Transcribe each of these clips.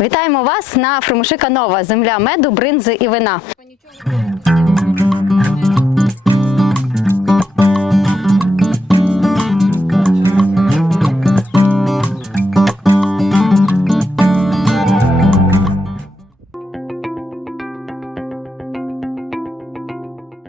Вітаємо вас на Фромушика Нова, земля меду, бринзи і вина.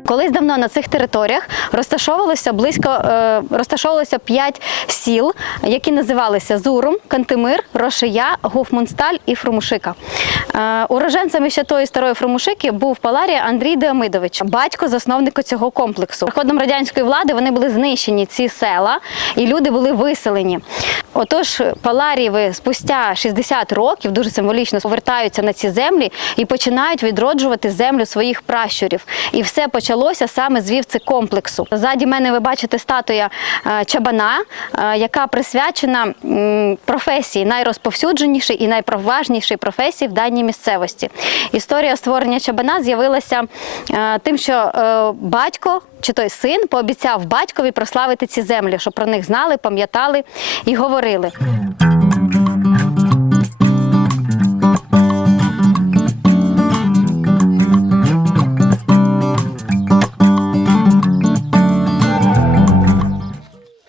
Колись давно на цих територіях розташовувалося близько е, розташовувалося п'ять сіл, які називалися Зурум, Кантемир, Рошия, Гофмунсталь і Фрумушика. Е, уроженцями ще тої старої Фрумушики був Паларія Андрій Деомидович, батько засновника цього комплексу. Приходом радянської влади вони були знищені ці села, і люди були виселені. Отож, Паларієви спустя 60 років дуже символічно повертаються на ці землі і починають відроджувати землю своїх пращурів. І все почалося саме з вівци комплексу. Ззаді мене ви бачите статуя е, чабана, е, яка присвячена професії найрозповсюдженішій і найпроважнішій професії в даній місцевості. Історія створення чабана з'явилася е, тим, що батько чи той син пообіцяв батькові прославити ці землі, щоб про них знали, пам'ятали і говорили. закрили.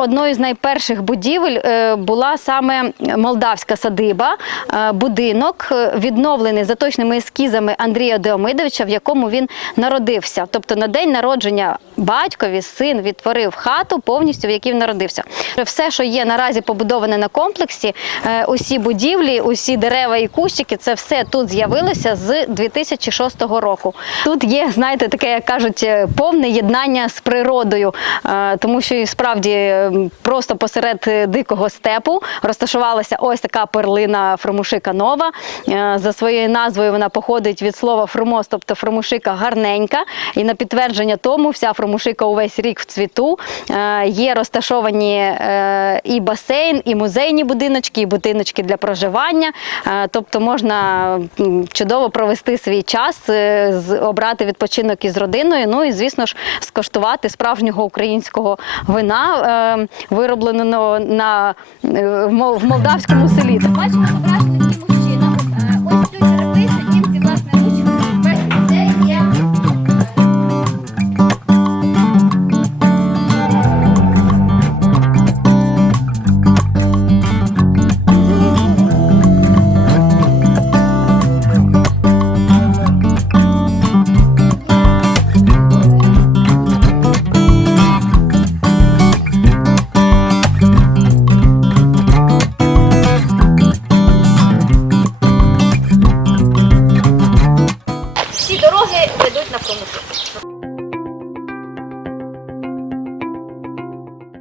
Одною з найперших будівель е, була саме молдавська садиба, е, будинок, е, відновлений за точними ескізами Андрія Деомидовича, в якому він народився. Тобто на день народження батькові син відтворив хату повністю, в якій він народився. Все, що є наразі побудоване на комплексі, усі будівлі, усі дерева і кущики, це все тут з'явилося з 2006 року. Тут є, знаєте, таке, як кажуть, повне єднання з природою, тому що і справді просто посеред е, дикого степу розташувалася ось така перлина Фромушика Нова. Е, За своєю назвою вона походить від слова фрумос, тобто фромушика гарненька. І на підтвердження тому вся фромушика увесь рік в цвіту. Е, Є розташовані і басейн, і музейні будиночки, і будиночки для проживання. Тобто можна чудово провести свій час, обрати відпочинок із родиною. Ну і звісно ж скоштувати справжнього українського вина, е, виробленого на е, в молдавському селі. Бачимо зображений мужчина. Е, Ось дороги ведуть на промисловість.